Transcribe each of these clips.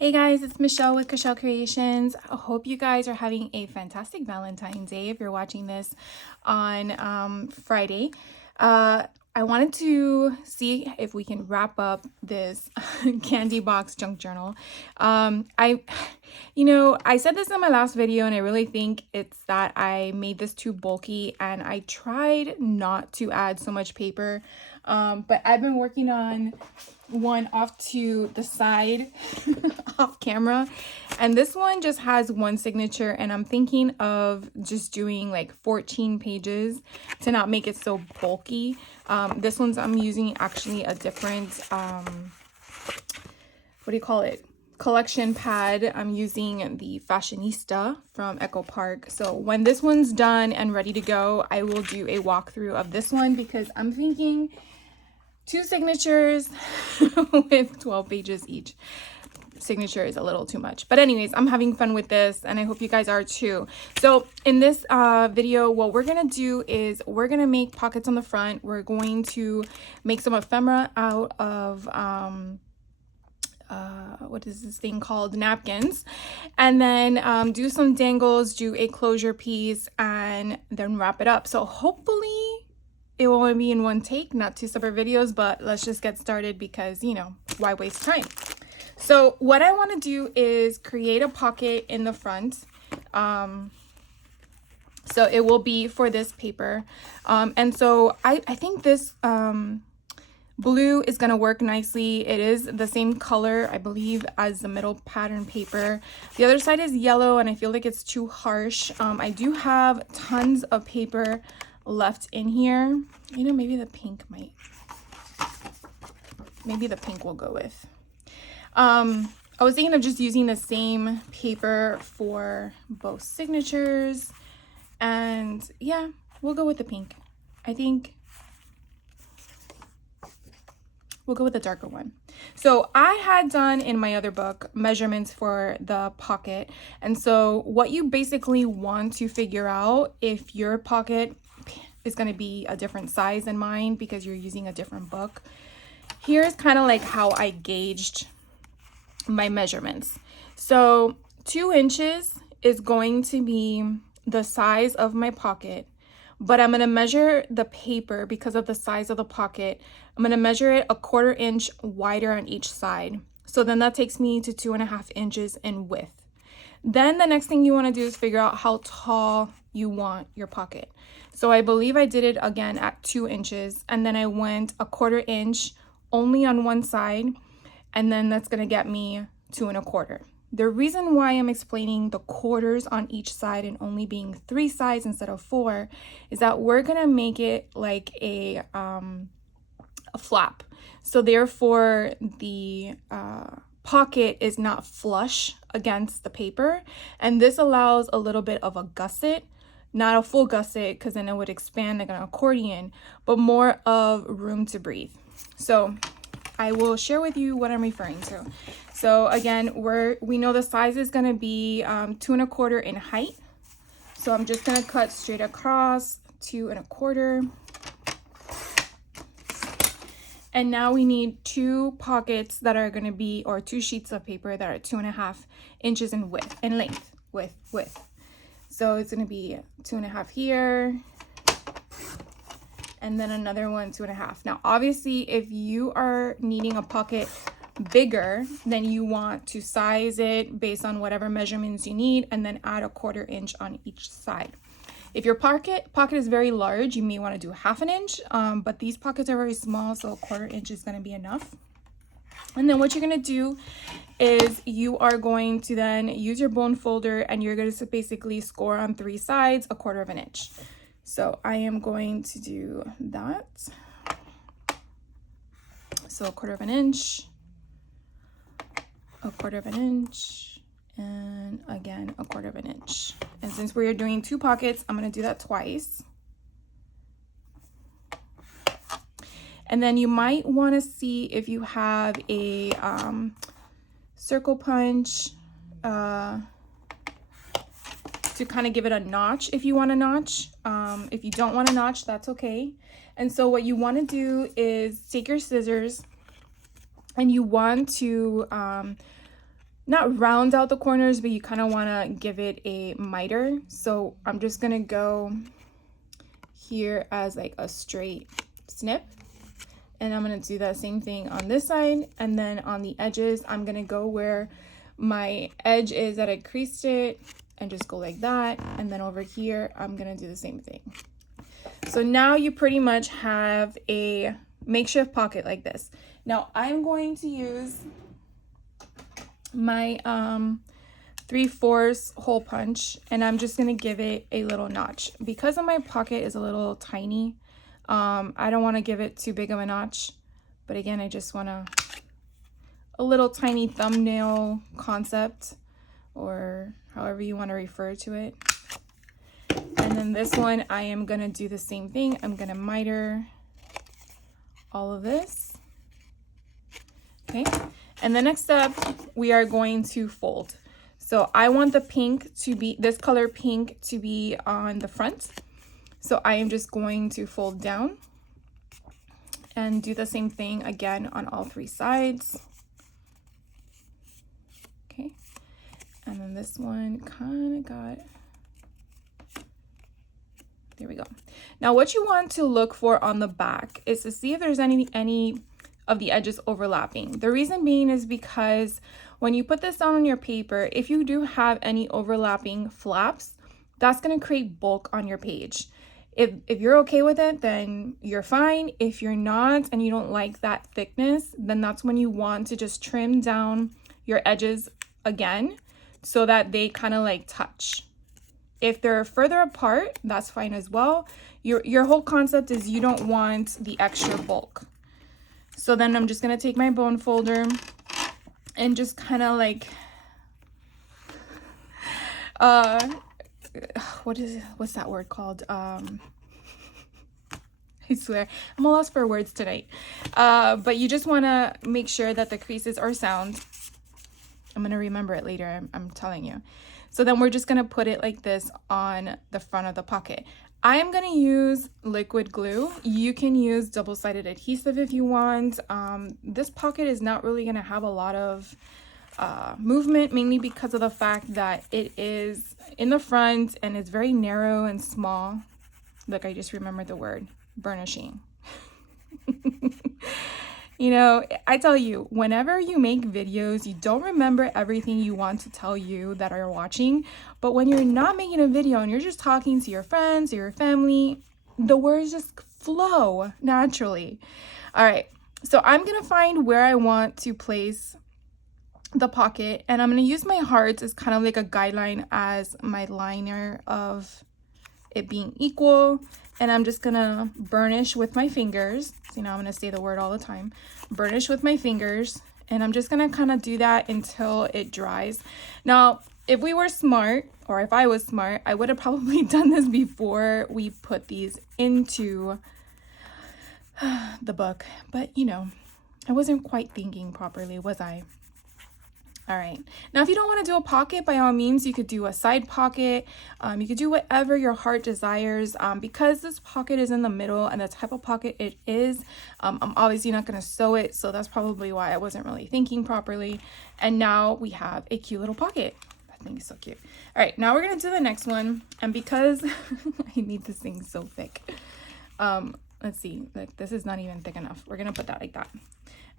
Hey guys, it's Michelle with Michelle Creations. I hope you guys are having a fantastic Valentine's Day if you're watching this on Friday. I wanted to see if we can wrap up this candy box junk journal. I said this in my last video and I really think it's that I made this too bulky and I tried not to add so much paper. But I've been working on one off to the side off camera, and this one just has one signature, and I'm thinking of just doing like 14 pages to not make it so bulky. This one's I'm using actually a different what do you call it, collection pad. I'm using the Fashionista from Echo Park. So when this one's done and ready to go, I will do a walkthrough of this one because I'm thinking 2 signatures with 12 pages each. Signature is a little too much, but anyways, I'm having fun with this and I hope you guys are too. So in this video, what we're gonna do is we're gonna make pockets on the front. We're going to make some ephemera out of what is this thing called, napkins, and then do some dangles, do a closure piece, and then wrap it up. So hopefully it will only be in one take, not 2 separate videos, but let's just get started because, you know, why waste time? So what I want to do is create a pocket in the front. So it will be for this paper. And so I think this blue is going to work nicely. It is the same color, I believe, as the middle pattern paper. The other side is yellow and I feel like it's too harsh. I do have tons of paper left in here. You know, maybe the pink will go with. I was thinking of just using the same paper for both signatures, and yeah, we'll go with the pink. I think we'll go with the darker one. So I had done in my other book measurements for the pocket, and so what you basically want to figure out if your pocket is going to be a different size than mine because you're using a different book. Here's kind of like how I gauged my measurements. So 2 inches is going to be the size of my pocket, but I'm going to measure the paper because of the size of the pocket. I'm going to measure it 1/4 inch wider on each side. So then that takes me to 2.5 inches in width. Then the next thing you want to do is figure out how tall you want your pocket. So I believe I did it again at 2 inches, and then I went 1/4 inch only on one side, and then that's going to get me 2.25. The reason why I'm explaining the quarters on each side and only being 3 sides instead of 4 is that we're going to make it like a flap. So therefore the pocket is not flush against the paper, and this allows a little bit of a gusset, not a full gusset because then it would expand like an accordion, but more of room to breathe. So I will share with you what I'm referring to. So again, we know the size is going to be 2.25 in height. So I'm just going to cut straight across 2.25. And now we need 2 pockets that are going to be, or 2 sheets of paper that are 2.5 inches in width and length, width. So it's going to be 2.5 here, and then another one 2.5. Now, obviously, if you are needing a pocket bigger, then you want to size it based on whatever measurements you need, and then add 1/4 inch on each side. If your pocket is very large, you may want to do 1/2 inch, but these pockets are very small, so 1/4 inch is going to be enough. And then what you're going to do is you are going to then use your bone folder, and you're going to basically score on 3 sides 1/4 inch. So I am going to do that. So 1/4 inch, 1/4 inch, and again 1/4 inch. And since we're doing 2 pockets, I'm going to do that twice. And then you might want to see if you have a circle punch to kind of give it a notch if you want a notch. If you don't want a notch, that's okay. And so what you want to do is take your scissors and you want to not round out the corners, but you kind of want to give it a miter. So I'm just going to go here as like a straight snip. And I'm going to do that same thing on this side. And then on the edges, I'm going to go where my edge is that I creased it and just go like that. And then over here, I'm going to do the same thing. So now you pretty much have a makeshift pocket like this. Now I'm going to use my 3/4 hole punch, and I'm just going to give it a little notch. Because of my pocket is a little tiny, I don't want to give it too big of a notch, but again, I just want a little tiny thumbnail concept, or however you want to refer to it. And then this one, I am going to do the same thing. I'm going to miter all of this. Okay. And the next step, we are going to fold. So I want the pink to be, this color pink to be on the front. So I am just going to fold down and do the same thing again on all 3 sides. Okay. And then this one kind of got, there we go. Now what you want to look for on the back is to see if there's any of the edges overlapping. The reason being is because when you put this down on your paper, if you do have any overlapping flaps, that's going to create bulk on your page. If you're okay with it, then you're fine. If you're not and you don't like that thickness, then that's when you want to just trim down your edges again so that they kind of like touch. If they're further apart, that's fine as well. Your whole concept is you don't want the extra bulk. So then I'm just going to take my bone folder and just kind of like, what's that word called? I swear, I'm a loss for words tonight. But you just want to make sure that the creases are sound. I'm going to remember it later, I'm telling you. So then we're just going to put it like this on the front of the pocket. I am going to use liquid glue. You can use double-sided adhesive if you want. This pocket is not really going to have a lot of movement, mainly because of the fact that it is in the front and it's very narrow and small. Look, I just remembered the word, burnishing. You know, I tell you, whenever you make videos, you don't remember everything you want to tell you that are watching. But when you're not making a video and you're just talking to your friends or your family, the words just flow naturally. All right, so I'm going to find where I want to place the pocket, and I'm going to use my hearts as kind of like a guideline as my liner of it being equal. And I'm just gonna burnish with my fingers. You know, I'm gonna say the word all the time. Burnish with my fingers. And I'm just gonna kind of do that until it dries. Now, if we were smart, or if I was smart, I would have probably done this before we put these into the book. But, you know, I wasn't quite thinking properly, was I? All right. Now, if you don't want to do a pocket, by all means, you could do a side pocket. You could do whatever your heart desires. Because this pocket is in the middle and the type of pocket it is, I'm obviously not going to sew it. So that's probably why I wasn't really thinking properly. And now we have a cute little pocket. That thing is so cute. All right. Now we're going to do the next one. And because I need this thing so thick. Let's see. Like, this is not even thick enough. We're going to put that like that.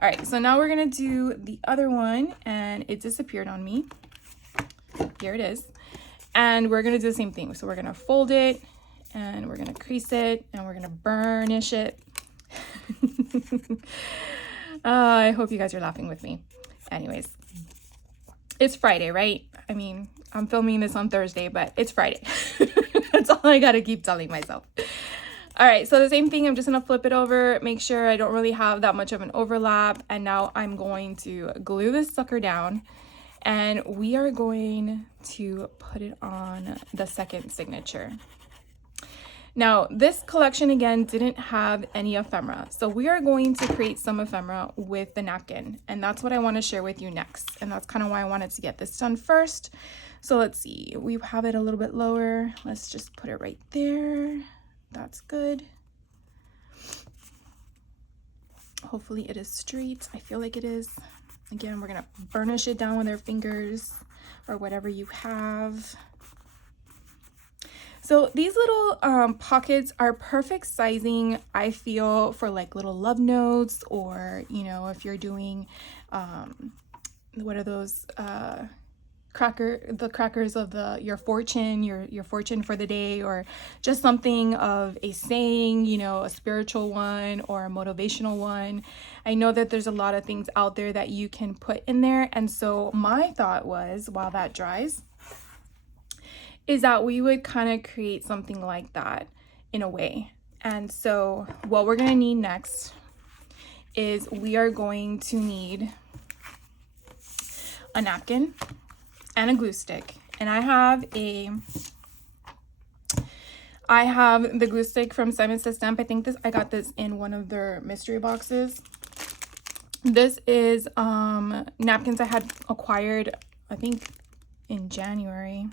All right, so now we're gonna do the other one, and it disappeared on me. Here it is. And we're gonna do the same thing. So we're gonna fold it, and we're gonna crease it, and we're gonna burnish it. I hope you guys are laughing with me. Anyways, it's Friday, right? I mean, I'm filming this on Thursday, but it's Friday. That's all I gotta keep telling myself. All right, so the same thing, I'm just gonna flip it over, make sure I don't really have that much of an overlap. And now I'm going to glue this sucker down, and we are going to put it on the second signature. Now, this collection, again, didn't have any ephemera. So we are going to create some ephemera with the napkin, and that's what I wanna share with you next. And that's kind of why I wanted to get this done first. So let's see, we have it a little bit lower. Let's just put it right there. That's good. Hopefully it is straight. I feel like it is. Again, we're gonna burnish it down with our fingers or whatever you have. So these little pockets are perfect sizing, I feel, for like little love notes, or, you know, if you're doing, what are those, crackers of your fortune, your fortune for the day, or just something of a saying, you know, a spiritual one or a motivational one. I know that there's a lot of things out there that you can put in there. And so my thought was, while that dries, is that we would kind of create something like that in a way. And so what we're going to need next is we are going to need a napkin and a glue stick. And I have the glue stick from Simon Says Stamp. I think I got this in one of their mystery boxes. This is napkins I had acquired, I think, in January.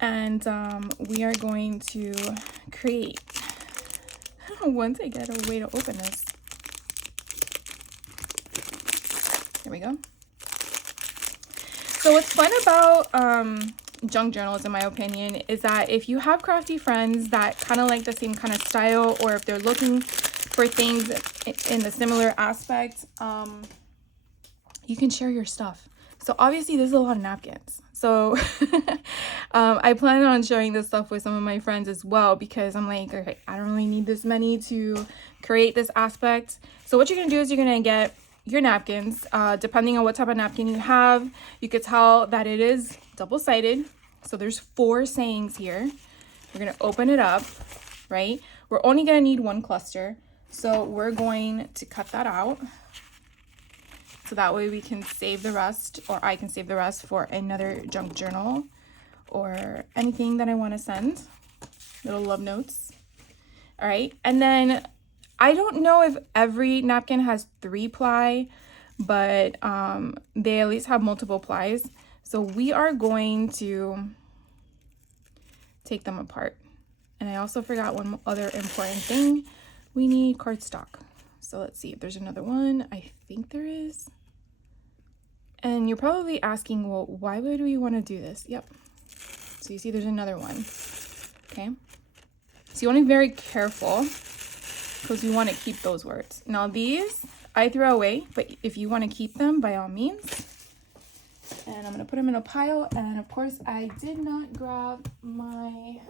And we are going to create, once I get a way to open this. There we go. So what's fun about junk journals, in my opinion, is that if you have crafty friends that kind of like the same kind of style, or if they're looking for things in the similar aspect, you can share your stuff. So obviously there's a lot of napkins. So I plan on sharing this stuff with some of my friends as well, because I'm like, okay, I don't really need this many to create this aspect. So what you're going to do is you're going to get your napkins. Depending on what type of napkin you have, you could tell that it is double-sided. So there's 4 sayings here. You're going to open it up, right? We're only going to need 1 cluster. So we're going to cut that out. So that way we can save the rest, or I can save the rest for another junk journal or anything that I want to send. Little love notes. All right. And then I don't know if every napkin has 3 ply, but they at least have multiple plies. So we are going to take them apart. And I also forgot one other important thing. We need cardstock. So let's see if there's another one. I think there is. And you're probably asking, well, why would we want to do this? Yep. So you see there's another one. Okay. So you want to be very careful, because you want to keep those words. Now these I throw away, but if you want to keep them, by all means. And I'm going to put them in a pile. And of course, I did not grab my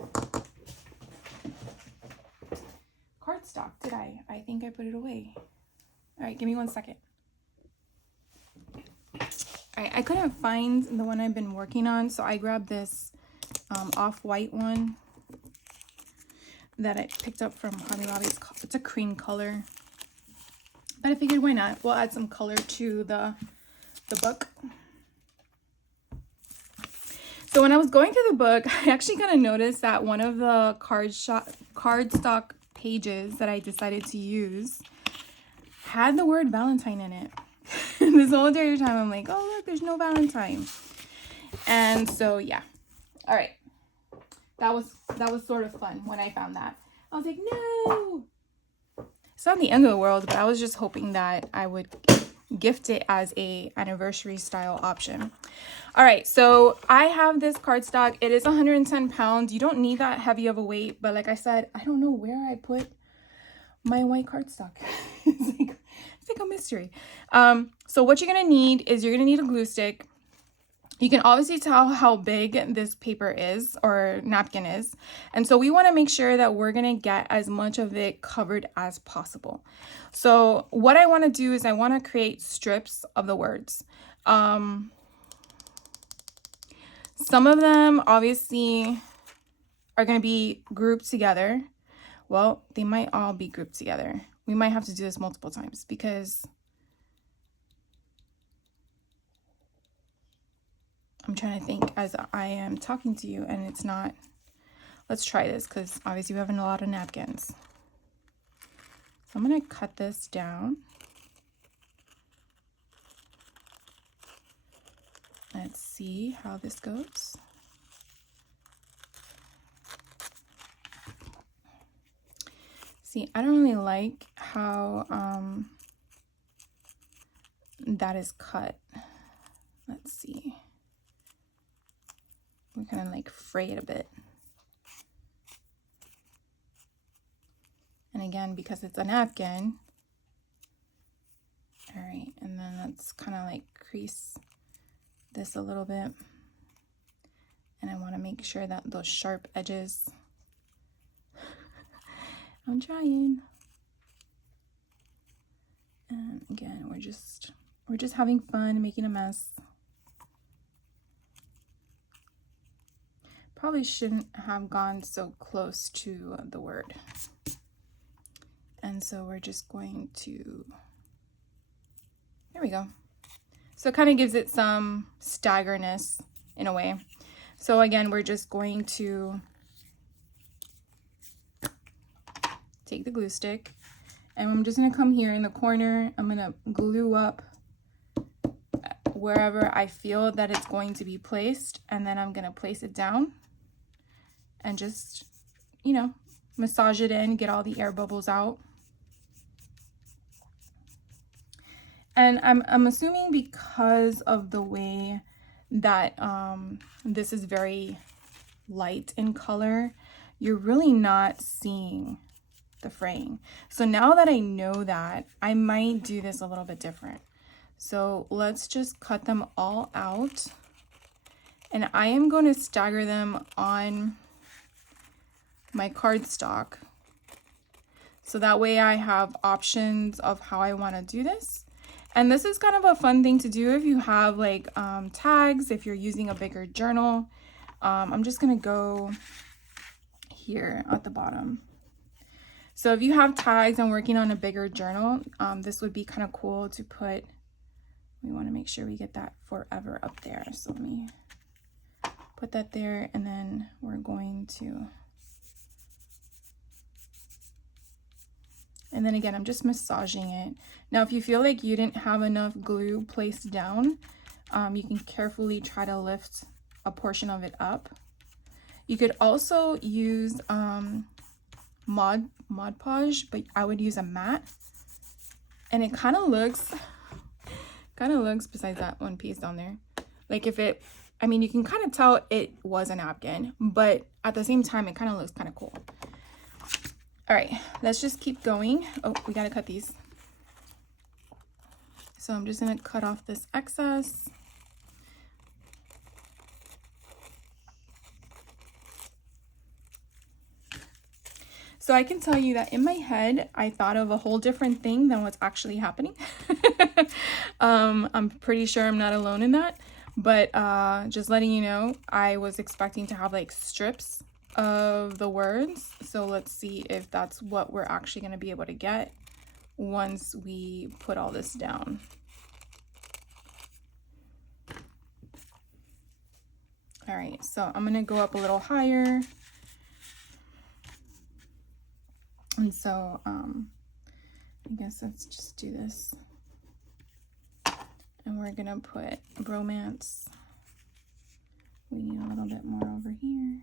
cardstock, did I? I think I put it away. All right, give me 1 second. All right, I couldn't find the one I've been working on, so I grabbed this off-white one that I picked up from Hobby Lobby. It's a cream color, but I figured, why not? We'll add some color to the book. So when I was going through the book, I actually kind of noticed that one of the cardstock pages that I decided to use had the word Valentine in it. This whole entire time I'm like, oh look, there's no Valentine. And so yeah. All right. That was sort of fun when I found that. I was like, no. It's not the end of the world, but I was just hoping that I would gift it as a anniversary style option. All right, so I have this cardstock. It is 110 pounds. You don't need that heavy of a weight, but like I said, I don't know where I put my white cardstock. It's like a mystery. So what you're gonna need is you're gonna need a glue stick. You can obviously tell how big this paper is, or napkin is. And so we want to make sure that we're going to get as much of it covered as possible. So what I want to do is I want to create strips of the words. Some of them obviously are going to be grouped together. Well, they might all be grouped together. We might have to do this multiple times, because I'm trying to think as I am talking to you and it's not. Let's try this, because obviously we have a lot of napkins. So I'm going to cut this down. Let's see how this goes. See, I don't really like how that is cut. Let's see. We're gonna like fray it a bit. And again, because it's a napkin. All right, and then let's kind of like crease this a little bit. And I want to make sure that those sharp edges, I'm trying. And again, we're just having fun making a mess. Probably shouldn't have gone so close to the word. And so we're just going to, there we go. So it kind of gives it some staggerness in a way. So again, we're just going to take the glue stick, and I'm just going to come here in the corner. I'm going to glue up wherever I feel that it's going to be placed, and then I'm going to place it down and just, you know, massage it in, get all the air bubbles out. And I'm assuming because of the way that this is very light in color, you're really not seeing the fraying. So now that I know that, I might do this a little bit different. So let's just cut them all out. And I am going to stagger them on my cardstock. So that way I have options of how I want to do this. And this is kind of a fun thing to do if you have like tags, if you're using a bigger journal. I'm just going to go here at the bottom. So if you have tags and working on a bigger journal, this would be kind of cool to put. We want to make sure we get that forever up there. So let me put that there, and then we're going to, and then again, I'm just massaging it. Now, if you feel like you didn't have enough glue placed down, you can carefully try to lift a portion of it up. You could also use Mod Podge, but I would use a matte, and it kind of looks besides that one piece down there, like if it, I mean, you can kind of tell it was a napkin, but at the same time, it kind of looks kind of cool. All right, let's just keep going. Oh, we got to cut these. So I'm just going to cut off this excess. So I can tell you that in my head, I thought of a whole different thing than what's actually happening. I'm pretty sure I'm not alone in that. But just letting you know, I was expecting to have like strips of the words. So let's see if that's what we're actually going to be able to get once we put all this down. All right, so I'm going to go up a little higher. And so I guess let's just do this. And we're going to put romance. We need a little bit more over here.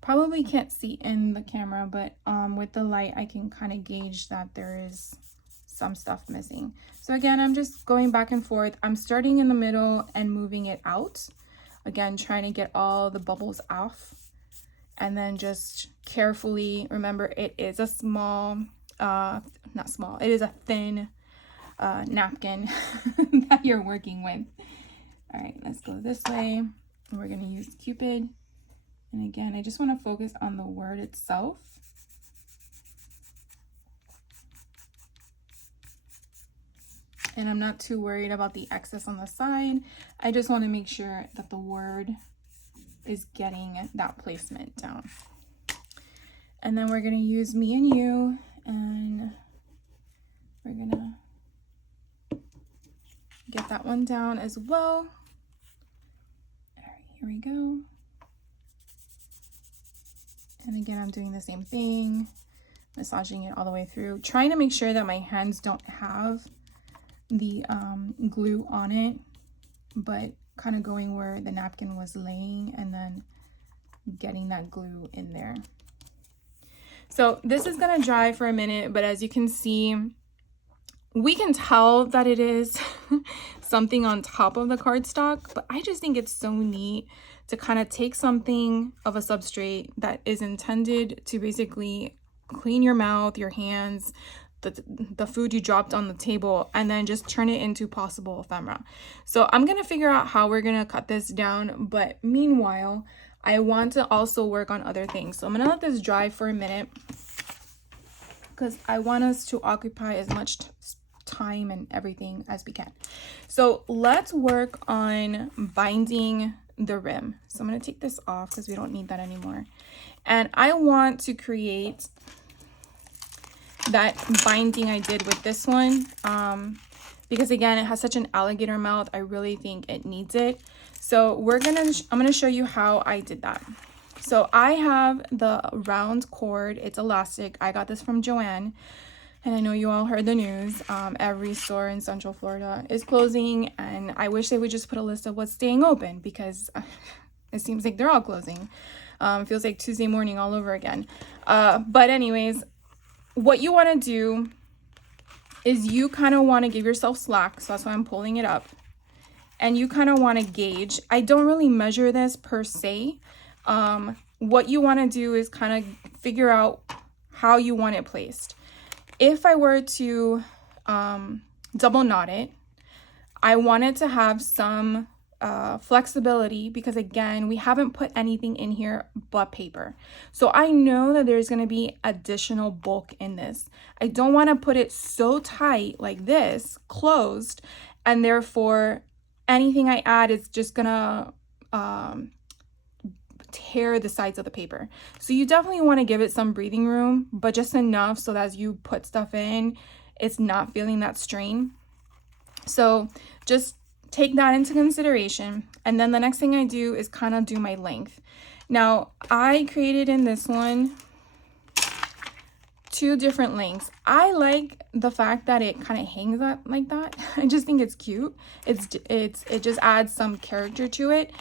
Probably can't see in the camera, but with the light, I can kind of gauge that there is some stuff missing. So again, I'm just going back and forth. I'm starting in the middle and moving it out. Again, trying to get all the bubbles off. And then just carefully, remember, it is a small, not small, it is a thin napkin that you're working with. All right, let's go this way. We're going to use Cupid. And again, I just want to focus on the word itself. And I'm not too worried about the excess on the side. I just want to make sure that the word is getting that placement down. And then we're going to use Me and You, and we're going to get that one down as well. All right, here we go. And again, I'm doing the same thing, massaging it all the way through, trying to make sure that my hands don't have the glue on it, but kind of going where the napkin was laying and then getting that glue in there. So this is going to dry for a minute, but as you can see, we can tell that it is something on top of the cardstock, but I just think it's so neat to kind of take something of a substrate that is intended to basically clean your mouth, your hands, the food you dropped on the table, and then just turn it into possible ephemera. So I'm gonna figure out how we're gonna cut this down, but meanwhile, I want to also work on other things. So I'm gonna let this dry for a minute because I want us to occupy as much time and everything as we can. So let's work on binding the rim. So I'm going to take this off because we don't need that anymore. And I want to create that binding I did with this one because again, it has such an alligator mouth. I really think it needs it. So I'm gonna show you how I did that. So I have the round cord. It's elastic. I got this from Joann. And I know you all heard the news. Every store in Central Florida is closing, and I wish they would just put a list of what's staying open because it seems like they're all closing. Feels like Tuesday morning all over again. But anyways, what you want to do is you kind of want to give yourself slack. So that's why I'm pulling it up. And you kind of want to gauge. I don't really measure this per se. What you want to do is kind of figure out how you want it placed. If I were to double knot it, I wanted to have some flexibility because again, we haven't put anything in here but paper. So I know that there's going to be additional bulk in this. I don't want to put it so tight like this, closed, and therefore anything I add is just going to tear the sides of the paper. So you definitely want to give it some breathing room, but just enough so that as you put stuff in, it's not feeling that strain. So just take that into consideration. And then the next thing I do is kind of do my length. Now I created in this one 2 different lengths. I like the fact that it kind of hangs up like that. I just think it's cute. It just adds some character to it.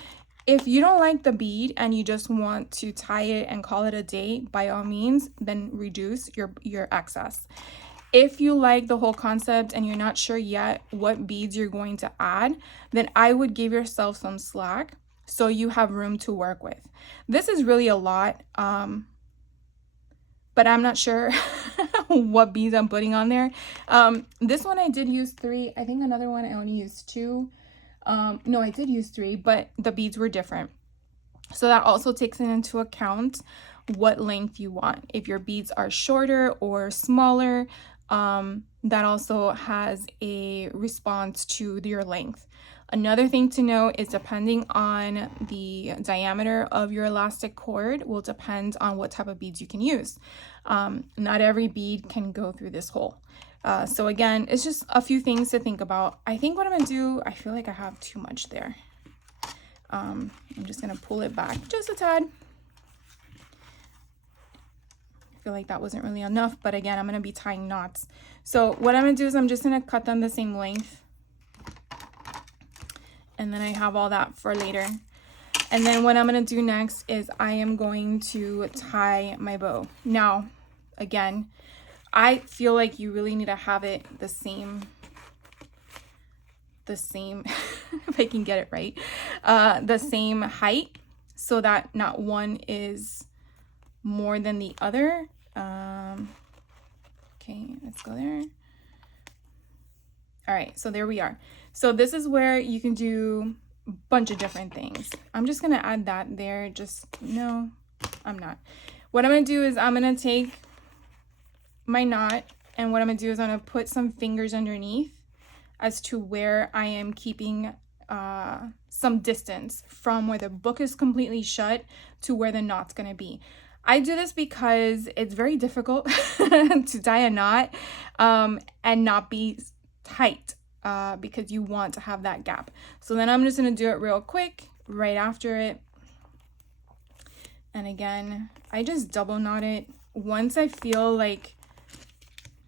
If you don't like the bead and you just want to tie it and call it a day, by all means, then reduce your excess. If you like the whole concept and you're not sure yet what beads you're going to add, then I would give yourself some slack so you have room to work with. This is really a lot, but I'm not sure what beads I'm putting on there. This one I did use 3. I think another one I only used 2. No, I did use 3, but the beads were different. So that also takes into account what length you want. If your beads are shorter or smaller, that also has a response to your length. Another thing to note is depending on the diameter of your elastic cord will depend on what type of beads you can use. Not every bead can go through this hole. So again, it's just a few things to think about. I think what I'm gonna do, I feel like I have too much there. I'm just gonna pull it back just a tad. I feel like that wasn't really enough, but again, I'm gonna be tying knots. So what I'm gonna do is I'm just gonna cut them the same length. And then I have all that for later. And then what I'm gonna do next is I am going to tie my bow. Now, again, I feel like you really need to have it the same, if I can get it right, the same height so that not one is more than the other. Okay, let's go there. All right, so there we are. So this is where you can do a bunch of different things. I'm just gonna add that there, no, I'm not. What I'm gonna do is I'm gonna take my knot, and what I'm gonna do is I'm gonna put some fingers underneath as to where I am keeping some distance from where the book is completely shut to where the knot's gonna be. I do this because it's very difficult to tie a knot and not be tight because you want to have that gap. So then I'm just gonna do it real quick right after it. And again, I just double knot it. Once I feel like,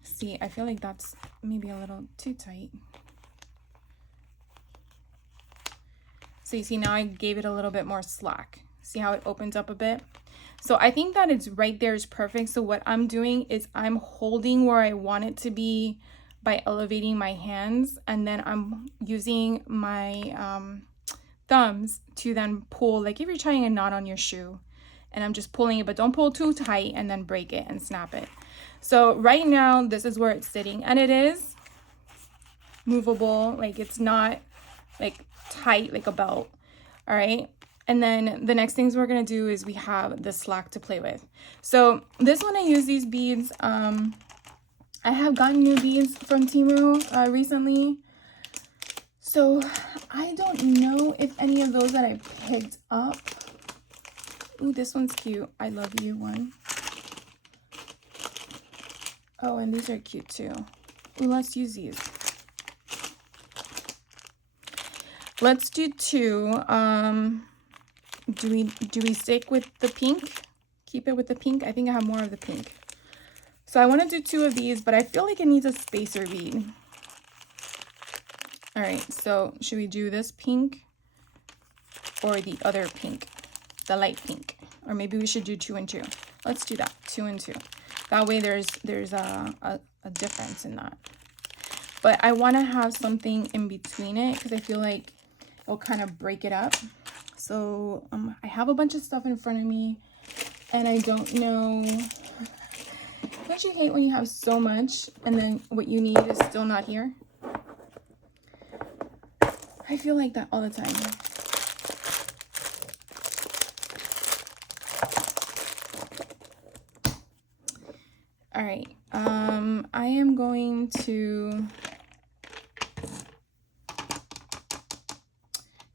see, I feel like that's maybe a little too tight. So you see now I gave it a little bit more slack. See how it opens up a bit? So I think that it's right there is perfect. So what I'm doing is I'm holding where I want it to be by elevating my hands, and then I'm using my thumbs to then pull, like if you're tying a knot on your shoe, and I'm just pulling it, but don't pull too tight and then break it and snap it. So right now, this is where it's sitting, and it is movable, like it's not like tight like a belt. All right. And then the next things we're gonna do is we have the slack to play with. So this one, I use these beads. I have gotten new beads from Temu recently. So I don't know if any of those that I picked up. Ooh, this one's cute. I love you one. Oh, and these are cute too. Ooh, let's use these. Let's do two. Do we stick with the pink? Keep it with the pink? I think I have more of the pink. So I want to do two of these, but I feel like it needs a spacer bead. All right, so should we do this pink or the other pink, the light pink? Or maybe we should do 2 and 2. Let's do that, 2 and 2. That way there's a difference in that. But I want to have something in between it because I feel like it'll kind of break it up. So I have a bunch of stuff in front of me and I don't know. Don't you hate when you have so much and then what you need is still not here? I feel like that all the time. All right, I am going to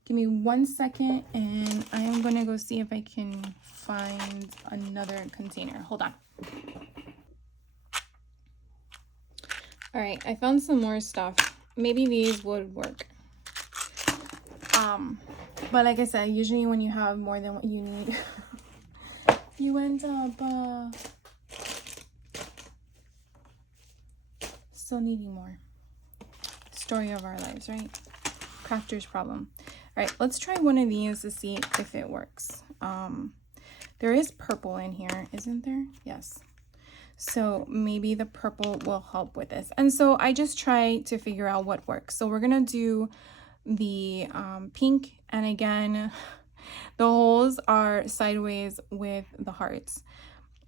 give me 1 second and I am going to go see if I can find another container. Hold on. All right, I found some more stuff. Maybe these would work. But like I said, usually when you have more than what you need, you end up still needing more. Story of our lives, right? Crafter's problem. All right, let's try one of these to see if it works. There is purple in here, isn't there? Yes. So maybe the purple will help with this. And so I just try to figure out what works. So we're gonna do the pink, and again, the holes are sideways with the hearts.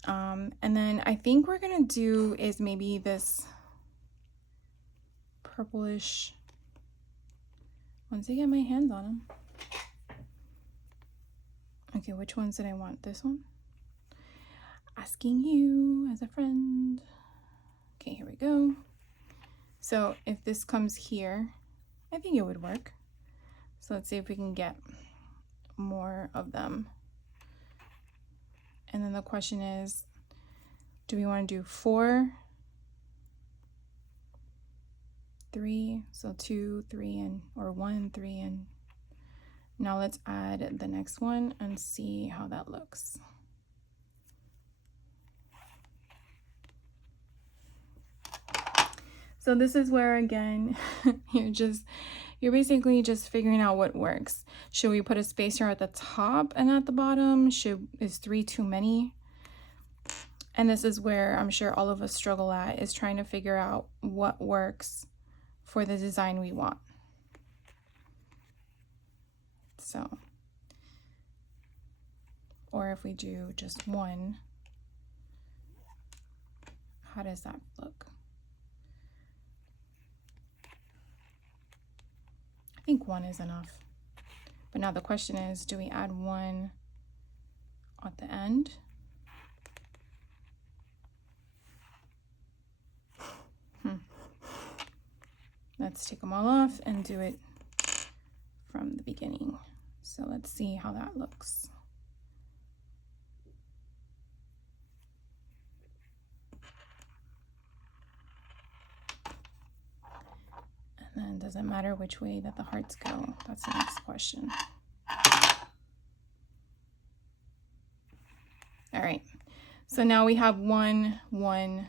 And then I think we're gonna do is maybe this purplish, once I get my hands on them. Okay, which ones did I want? This one? Asking you as a friend. Okay, here we go. So if this comes here, I think it would work. So let's see if we can get more of them. And then the question is, do we want to do 4, 3, so 2, 3, and or 1, 3, and now let's add the next one and see how that looks. So this is where, again, you're basically just figuring out what works. Should we put a spacer at the top and at the bottom? Is 3 too many? And this is where I'm sure all of us struggle at, is trying to figure out what works for the design we want. So, or if we do just 1, how does that look? I think 1 is enough. But now the question is, do we add 1 at the end? Let's take them all off and do it from the beginning. So let's see how that looks. And then does it matter which way that the hearts go? That's the next question. All right, so now we have 1, 1,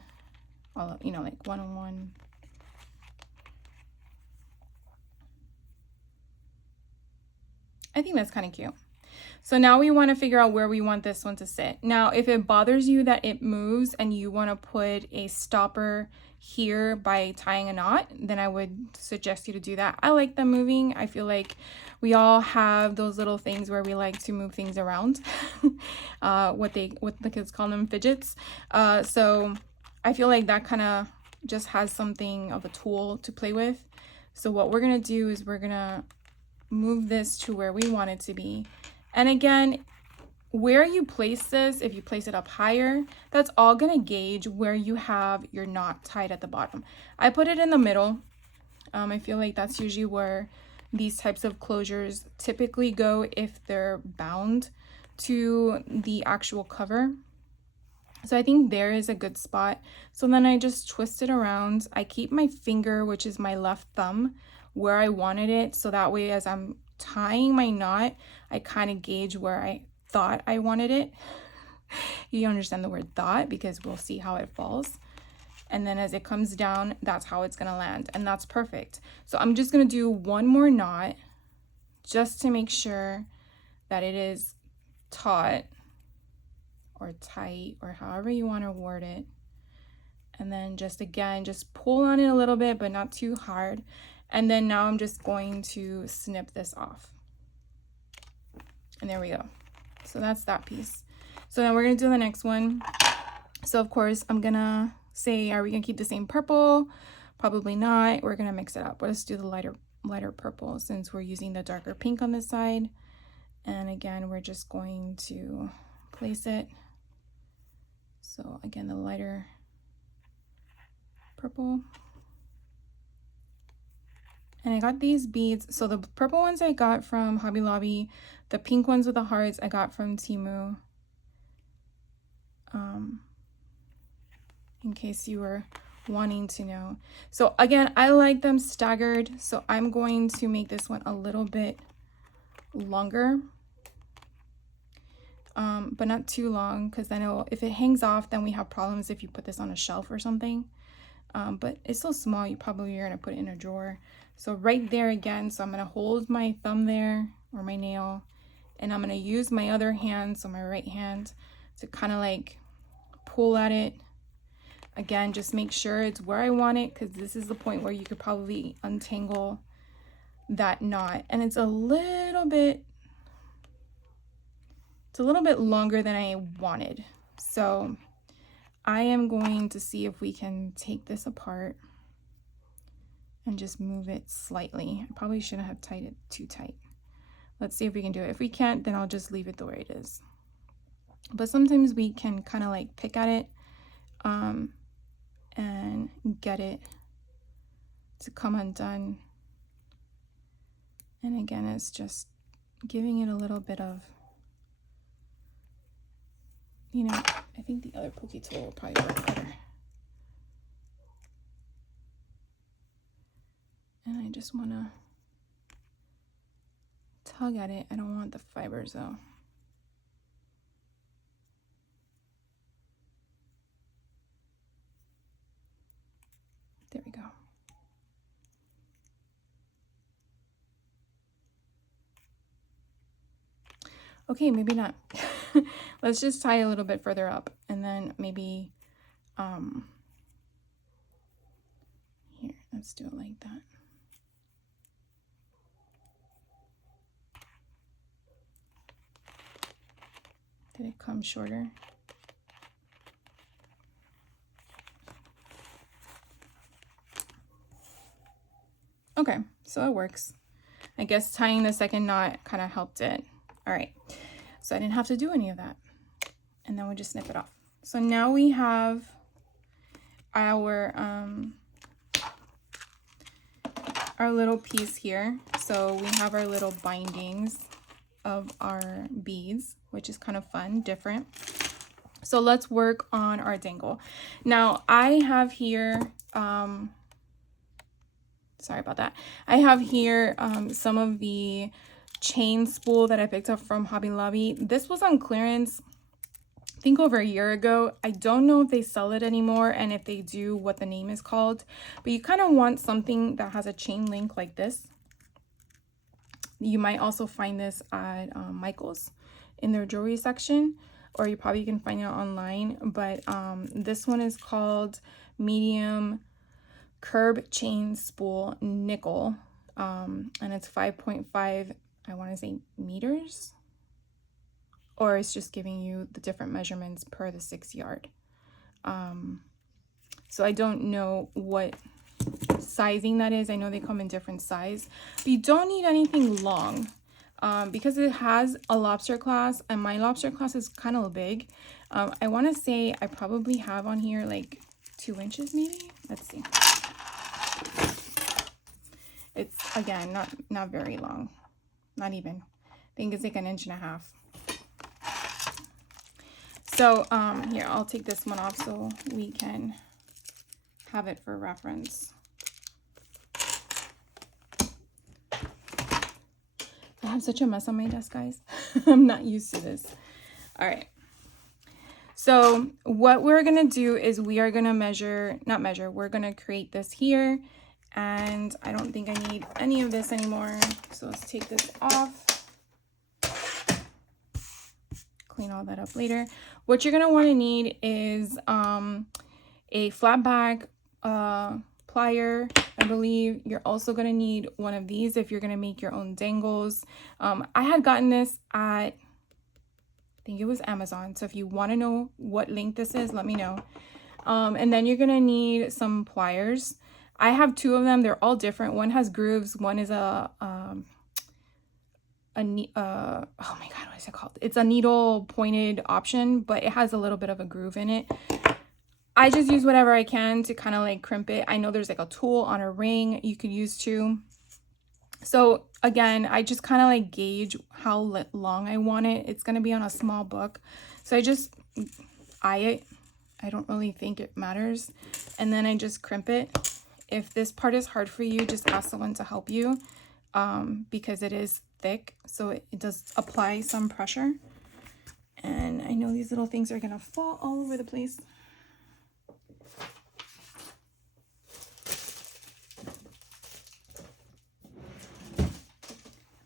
you know, like 1 and 1. I think that's kind of cute. So now we want to figure out where we want this one to sit. Now, if it bothers you that it moves and you want to put a stopper here by tying a knot, then I would suggest you to do that. I like them moving. I feel like we all have those little things where we like to move things around. What the kids call them, fidgets. So I feel like that kind of just has something of a tool to play with. So what we're going to do is we're going to move this to where we want it to be. And again, where you place this, if you place it up higher, that's all going to gauge where you have your knot tied at the bottom. I put it in the middle. I feel like that's usually where these types of closures typically go if they're bound to the actual cover. So I think there is a good spot. So then I just twist it around. I keep my finger, which is my left thumb, where I wanted it. So that way, as I'm tying my knot, I kind of gauge where I thought I wanted it. You understand the word thought because we'll see how it falls. And then as it comes down, that's how it's going to land. And that's perfect. So I'm just going to do one more knot just to make sure that it is taut or tight or however you want to word it. And then just again, just pull on it a little bit, but not too hard. And then now I'm just going to snip this off. And there we go. So that's that piece. So then we're going to do the next one. So of course, I'm going to say, are we going to keep the same purple? Probably not. We're going to mix it up. Let's do the lighter purple since we're using the darker pink on this side. And again, we're just going to place it. So again, the lighter purple. And I got these beads. So the purple ones I got from Hobby Lobby. The pink ones with the hearts I got from Temu. In case you were wanting to know. So again, I like them staggered. So I'm going to make this one a little bit longer. But not too long, because then if it hangs off, then we have problems if you put this on a shelf or something. But it's so small, you're going to put it in a drawer. So right there again, so I'm going to hold my thumb there, or my nail, and I'm going to use my other hand, so my right hand, to kind of like pull at it. Again, just make sure it's where I want it, because this is the point where you could probably untangle that knot. And it's a little bit longer than I wanted. So I am going to see if we can take this apart and just move it slightly. I probably shouldn't have tied it too tight. Let's see if we can do it. If we can't, then I'll just leave it the way it is. But sometimes we can kind of like pick at it and get it to come undone. And again, it's just giving it a little bit of, you know, I think the other pokey tool will probably work better. And I just want to tug at it. I don't want the fibers though. There we go. Okay, maybe not. Let's just tie a little bit further up, and then maybe here, let's do it like that. Did it come shorter? Okay, so it works. I guess tying the second knot kind of helped it. All right, so I didn't have to do any of that. And then we'll just snip it off. So now we have our little piece here. So we have our little bindings of our beads, which is kind of fun, different. So let's work on our dangle. Now I have here, sorry about that. I have here some of the chain spool that I picked up from Hobby Lobby. This was on clearance, I think over a year ago. I don't know if they sell it anymore, and if they do, what the name is called. But you kind of want something that has a chain link like this. You might also find this at Michael's. in their jewelry section, or you probably can find it online. But this one is called medium curb chain spool nickel, and it's 5.5, I want to say meters, or it's just giving you the different measurements per the 6 yard. So I don't know what sizing that is. I know they come in different size, but you don't need anything long, because it has a lobster clasp, and my lobster clasp is kind of big. I want to say I probably have on here like 2 inches maybe. Let's see. It's, again, not very long, not even. I think it's like 1.5 inches. So here, I'll take this one off so we can have it for reference. I have such a mess on my desk, guys. I'm not used to this. All right. So what we're going to do is we are going to we're going to create this here. And I don't think I need any of this anymore. So let's take this off. Clean all that up later. What you're going to want to need is a flat back plier, I believe. You're also going to need one of these if you're going to make your own dangles. I had gotten this at, I think it was Amazon. So if you want to know what link this is, let me know. And then you're going to need some pliers. I have 2 of them. They're all different. One has grooves. One is oh my God, what is it called? It's a needle pointed option, but it has a little bit of a groove in it. I just use whatever I can to kind of like crimp it. I know there's like a tool on a ring you could use too. So again, I just kind of like gauge how long I want it. It's going to be on a small book. So I just eye it. I don't really think it matters. And then I just crimp it. If this part is hard for you, just ask someone to help you, because it is thick. So it does apply some pressure. And I know these little things are going to fall all over the place.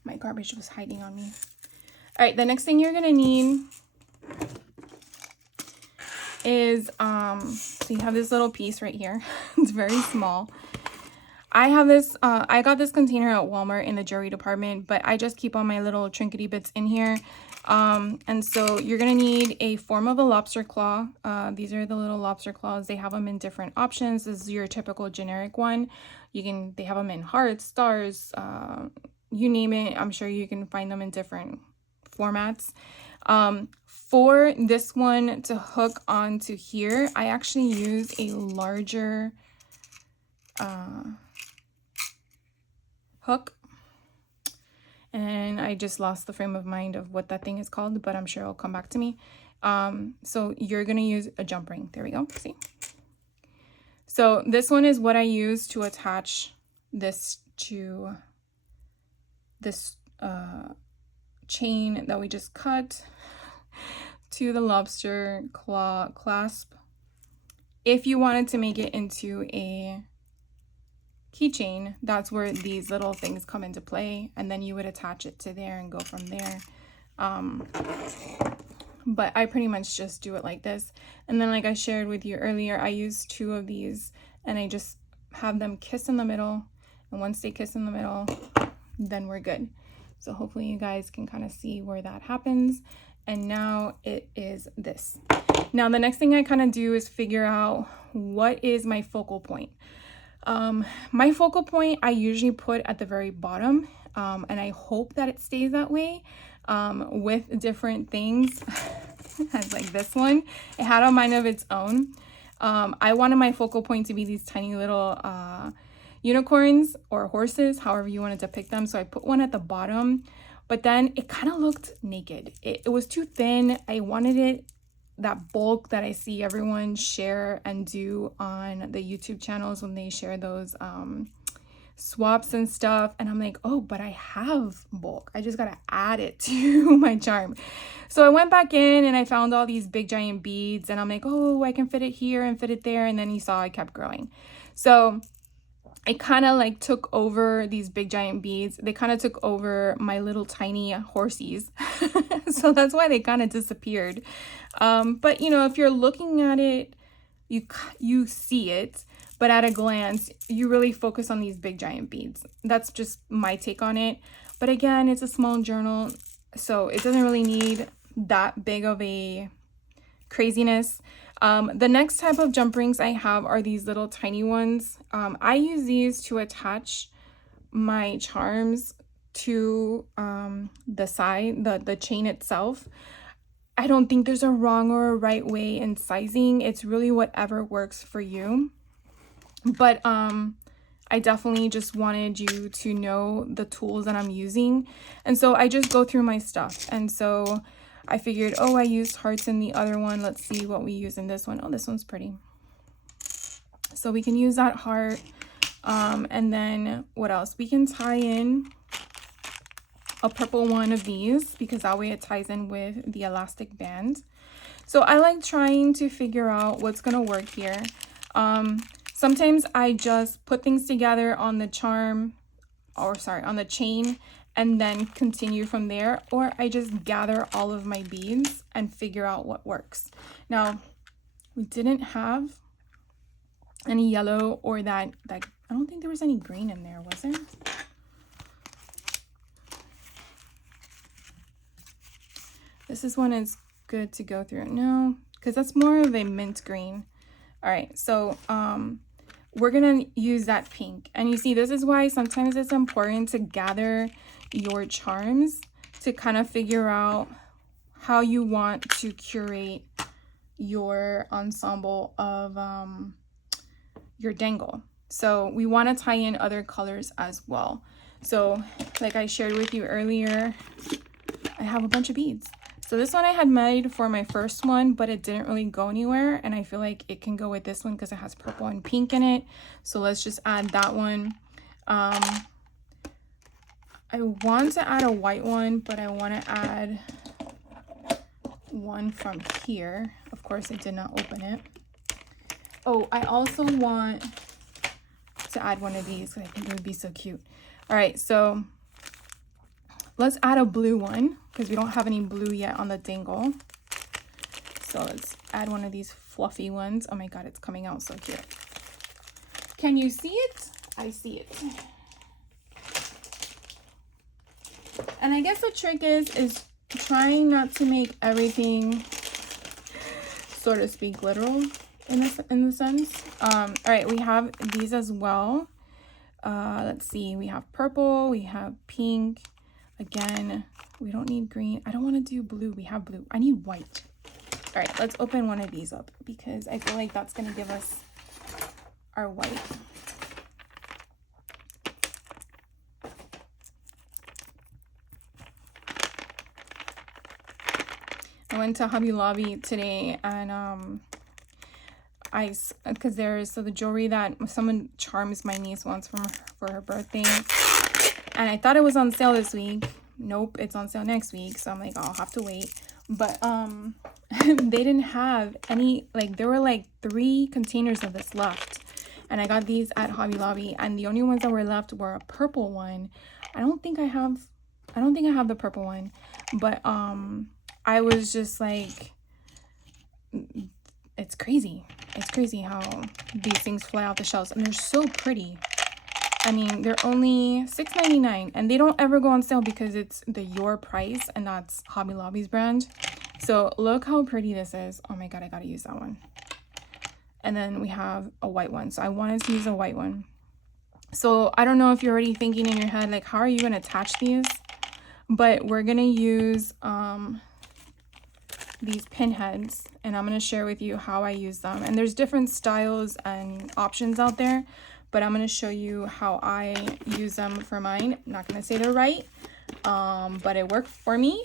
My garbage was hiding on me. All right, the next thing you're going to need is, so you have this little piece right here. It's very small. I have this, I got this container at Walmart in the jewelry department, but I just keep all my little trinkety bits in here. And so you're going to need a form of a lobster claw. These are the little lobster claws. They have them in different options. This is your typical generic one. They have them in hearts, stars, you name it. I'm sure you can find them in different formats. For this one to hook onto here, I actually use a larger hook, and I just lost the frame of mind of what that thing is called, but I'm sure it'll come back to me. So you're gonna use a jump ring. There we go. See? So this one is what I use to attach this to this chain that we just cut to the lobster claw clasp. If you wanted to make it into a keychain, that's where these little things come into play, and then you would attach it to there and go from there. But I pretty much just do it like this. And then, like I shared with you earlier, I use 2 of these, and I just have them kiss in the middle, and once they kiss in the middle, then we're good. So hopefully you guys can kind of see where that happens. And now it is this. Now the next thing I kind of do is figure out what is my focal point. My focal point I usually put at the very bottom, and I hope that it stays that way, with different things. As like this one, it had a mind of its own. I wanted my focal point to be these tiny little unicorns or horses, however you wanted to pick them. So I put one at the bottom, but then it kind of looked naked. It was too thin. I wanted it that bulk that I see everyone share and do on the YouTube channels when they share those swaps and stuff. And I'm like, oh, but I have bulk. I just gotta add it to my charm. So I went back in and I found all these big giant beads, and I'm like, oh, I can fit it here and fit it there. And then you saw I kept growing. So it kind of like took over these big giant beads. They kind of took over my little tiny horsies. So that's why they kind of disappeared. But you know, if you're looking at it, you see it, but at a glance, you really focus on these big giant beads. That's just my take on it. But again, it's a small journal, so it doesn't really need that big of a craziness. The next type of jump rings I have are these little tiny ones. I use these to attach my charms to the side, the chain itself. I don't think there's a wrong or a right way in sizing. It's really whatever works for you. But I definitely just wanted you to know the tools that I'm using. And so I just go through my stuff. And so I figured, oh, I used hearts in the other one. Let's see what we use in this one. Oh, this one's pretty. So we can use that heart. And then what else? We can tie in a purple one of these because that way it ties in with the elastic band. So I like trying to figure out what's going to work here. Sometimes I just put things together on the charm, or sorry, on the chain, and then continue from there, or I just gather all of my beads and figure out what works. Now, we didn't have any yellow or that I don't think there was any green in there, was there? This one is good to go through. No, because that's more of a mint green. All right, so we're gonna use that pink. And you see, this is why sometimes it's important to gather your charms to kind of figure out how you want to curate your ensemble of your dangle. So we want to tie in other colors as well. So like I shared with you earlier, I have a bunch of beads. So this one I had made for my first one, but it didn't really go anywhere. And I feel like it can go with this one because it has purple and pink in it. So let's just add that one. I want to add a white one, but I want to add one from here. Of course, I did not open it. Oh, I also want to add one of these because I think it would be so cute. All right, so let's add a blue one because we don't have any blue yet on the dangle. So let's add one of these fluffy ones. Oh my God, it's coming out so cute. Can you see it? I see it. And I guess the trick is trying not to make everything, so to speak, literal in the sense. All right, we have these as well. Let's see, we have purple, we have pink. Again, we don't need green. I don't want to do blue. We have blue. I need white. All right, let's open one of these up because I feel like that's going to give us our white. I went to Hobby Lobby today and because the jewelry that someone charms my niece wants for her birthday, and I thought it was on sale this week. Nope, it's on sale next week, so I'm like, I'll have to wait. But they didn't have any, like there were like 3 containers of this left, and I got these at Hobby Lobby, and the only ones that were left were a purple one. I don't think I have the purple one, but I was just like, it's crazy how these things fly off the shelves, and they're so pretty. I mean, they're only $6.99, and they don't ever go on sale because it's the Your Price, and that's Hobby Lobby's brand. So look how pretty this is. Oh my God, I gotta use that one. And then we have a white one. So I wanted to use a white one. So I don't know if you're already thinking in your head, like, how are you gonna attach these? But we're gonna use these pin heads, and I'm gonna share with you how I use them. And there's different styles and options out there, but I'm going to show you how I use them for mine. I'm not going to say they're right, but it worked for me.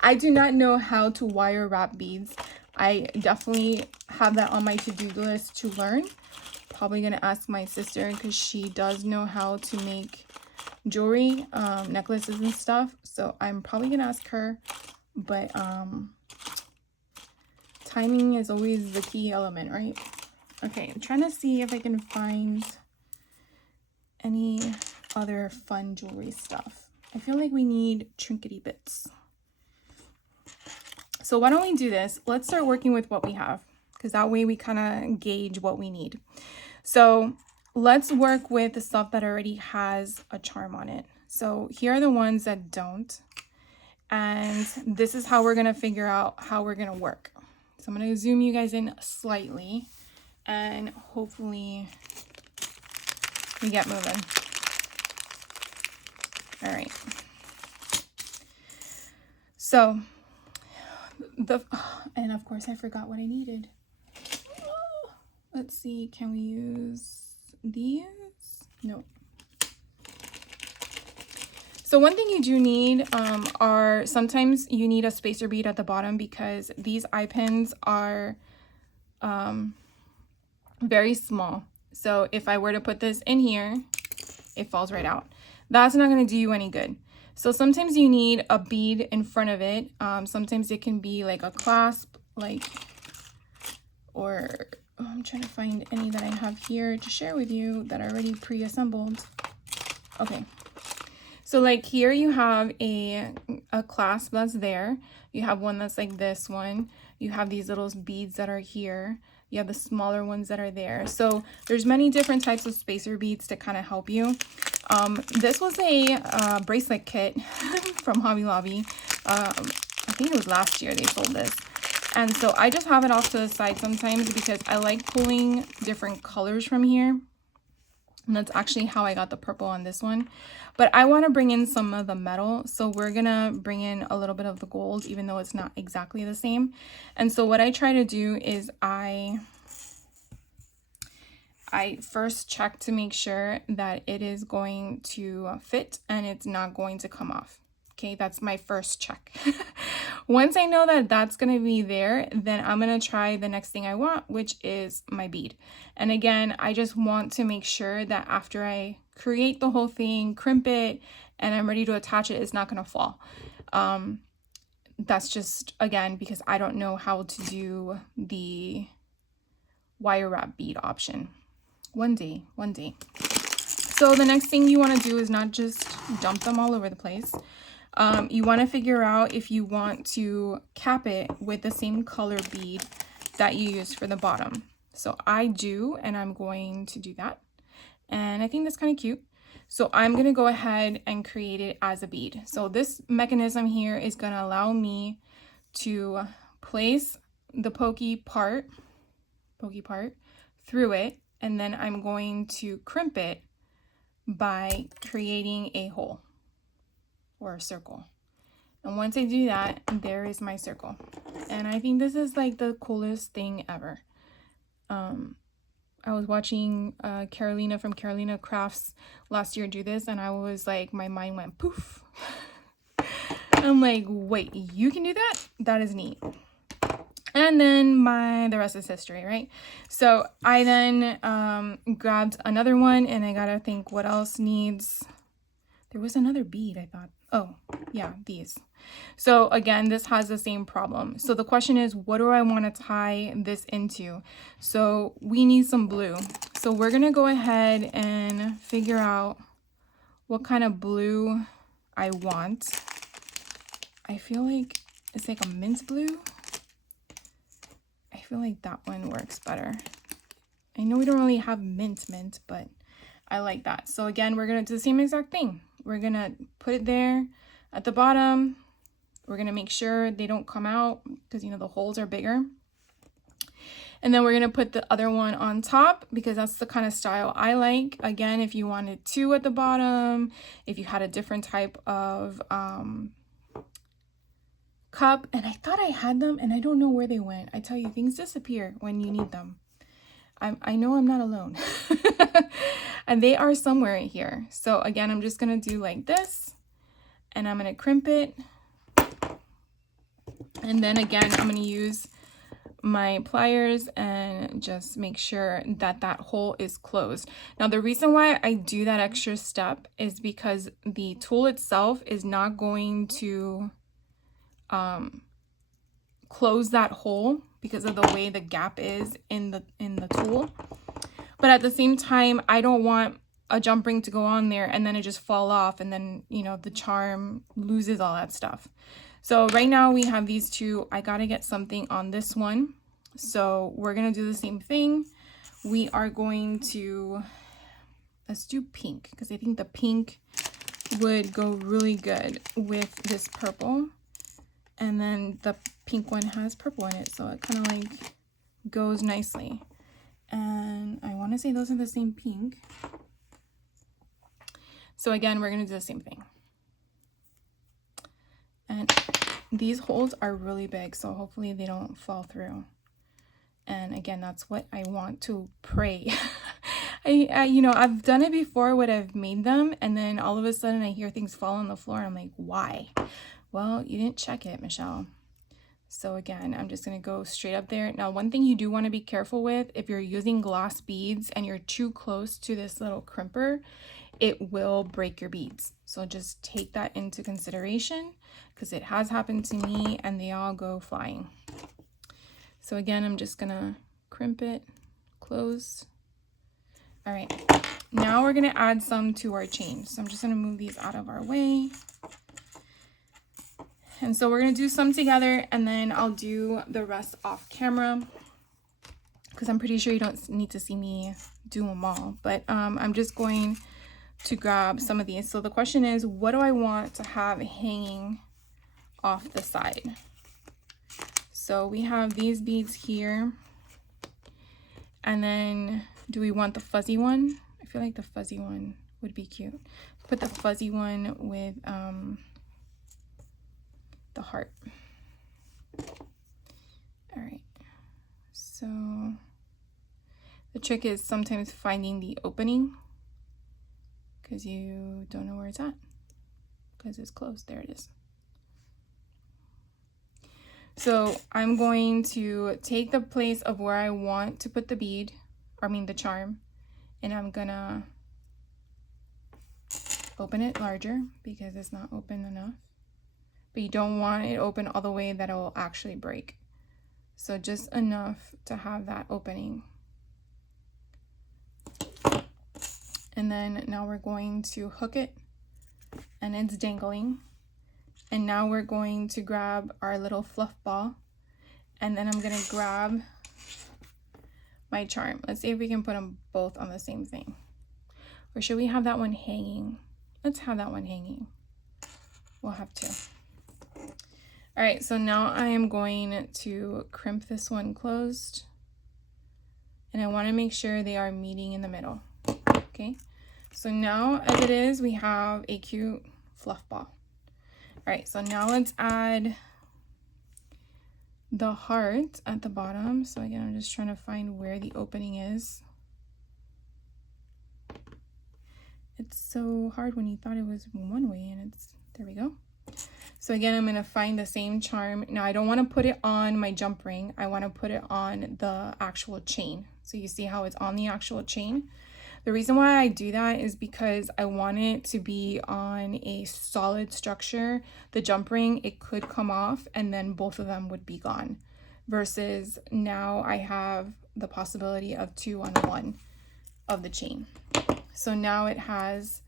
I do not know how to wire wrap beads. I definitely have that on my to-do list to learn. Probably going to ask my sister because she does know how to make jewelry, necklaces and stuff. So I'm probably going to ask her, but timing is always the key element, right? Okay, I'm trying to see if I can find any other fun jewelry stuff. I feel like we need trinkety bits. So why don't we do this? Let's start working with what we have, because that way we kind of gauge what we need. So let's work with the stuff that already has a charm on it. So here are the ones that don't. And this is how we're going to figure out how we're going to work. So I'm going to zoom you guys in slightly and hopefully we get moving. All right. So and of course I forgot what I needed. Let's see, can we use these? No. So one thing you do need are sometimes you need a spacer bead at the bottom, because these eye pins are very small. So if I were to put this in here, it falls right out. That's not going to do you any good. So sometimes you need a bead in front of it. Sometimes it can be like a clasp, or I'm trying to find any that I have here to share with you that are already pre-assembled. Okay. So like here you have a clasp that's there. You have one that's like this one. You have these little beads that are here. You have the smaller ones that are there. So there's many different types of spacer beads to kind of help you. This was a bracelet kit from Hobby Lobby. I think it was last year they sold this. And so I just have it off to the side sometimes because I like pulling different colors from here. And that's actually how I got the purple on this one. But I want to bring in some of the metal. So we're going to bring in a little bit of the gold, even though it's not exactly the same. And so what I try to do is I first check to make sure that it is going to fit and it's not going to come off. Okay, that's my first check. Once I know that that's going to be there, then I'm going to try the next thing I want, which is my bead. And again, I just want to make sure that after I create the whole thing, crimp it, and I'm ready to attach it, it's not going to fall. That's just, again, because I don't know how to do the wire wrap bead option. One day. So the next thing you want to do is not just dump them all over the place. You want to figure out if you want to cap it with the same color bead that you use for the bottom. So I do, and I'm going to do that. And I think that's kind of cute. So I'm going to go ahead and create it as a bead. So this mechanism here is going to allow me to place the pokey part through it. And then I'm going to crimp it by creating a hole or a circle. And once I do that, there is my circle. And I think this is like the coolest thing ever. I was watching Carolina from Carolina Crafts last year do this, and I was like, my mind went poof. I'm like, wait, you can do that? That is neat. And then the rest is history, right? So I then grabbed another one, and I gotta think what else needs. There was another bead, I thought. Oh, yeah, these. So again, this has the same problem. So the question is, what do I want to tie this into? So we need some blue. So we're gonna go ahead and figure out what kind of blue I want. I feel like it's like a mint blue. I feel like that one works better. I know we don't really have mint, but I like that. So again, we're going to do the same exact thing. We're going to put it there at the bottom. We're going to make sure they don't come out because, you know, the holes are bigger. And then we're going to put the other one on top because that's the kind of style I like. Again, if you wanted two at the bottom, if you had a different type of cup, and I thought I had them and I don't know where they went. I tell you, things disappear when you need them. I know I'm not alone. And they are somewhere in here. So again, I'm just going to do like this, and I'm going to crimp it. And then again, I'm going to use my pliers and just make sure that that hole is closed. Now, the reason why I do that extra step is because the tool itself is not going to close that hole because of the way the gap is in the tool. But at the same time, I don't want a jump ring to go on there and then it just fall off, and then, you know, the charm loses all that stuff. So right now we have these two. I gotta get something on this one. So we're gonna do the same thing. We are going to, let's do pink, because I think the pink would go really good with this purple. And then the pink one has purple in it, so it kind of like goes nicely. And I want to say those are the same pink. So again, we're going to do the same thing. And these holes are really big, so hopefully they don't fall through. And again, that's what I want to pray. I you know, I've done it before when I've made them, and then all of a sudden I hear things fall on the floor. I'm like, why? Well, you didn't check it, Michelle. So again, I'm just going to go straight up there. Now, one thing you do want to be careful with, if you're using gloss beads and you're too close to this little crimper, it will break your beads. So just take that into consideration, because it has happened to me and they all go flying. So again, I'm just going to crimp it, close. All right, now we're going to add some to our chain. So I'm just going to move these out of our way. And so we're going to do some together, and then I'll do the rest off camera, because I'm pretty sure you don't need to see me do them all. But I'm just going to grab some of these. So the question is, what do I want to have hanging off the side? So we have these beads here. And then do we want the fuzzy one? I feel like the fuzzy one would be cute. Put the fuzzy one with the heart. All right. So the trick is sometimes finding the opening, because you don't know where it's at because it's closed. There it is. So I'm going to take the place of where I want to put the bead, or I mean the charm, and I'm gonna open it larger because it's not open enough. But you don't want it open all the way that it will actually break. So just enough to have that opening. And then now we're going to hook it, and it's dangling. And now we're going to grab our little fluff ball, and then I'm gonna grab my charm. Let's see if we can put them both on the same thing. Or should we have that one hanging? Let's have that one hanging. We'll have two. All right, so now I am going to crimp this one closed, and I want to make sure they are meeting in the middle. Okay, so now as it is, we have a cute fluff ball. All right, so now let's add the heart at the bottom. So again, I'm just trying to find where the opening is. It's so hard when you thought it was one way, and it's, there we go. So again, I'm going to find the same charm. Now I don't want to put it on my jump ring. I want to put it on the actual chain. So you see how it's on the actual chain? The reason why I do that is because I want it to be on a solid structure. The jump ring, it could come off and then both of them would be gone. Versus now I have the possibility of 2 on 1 of the chain. So now it has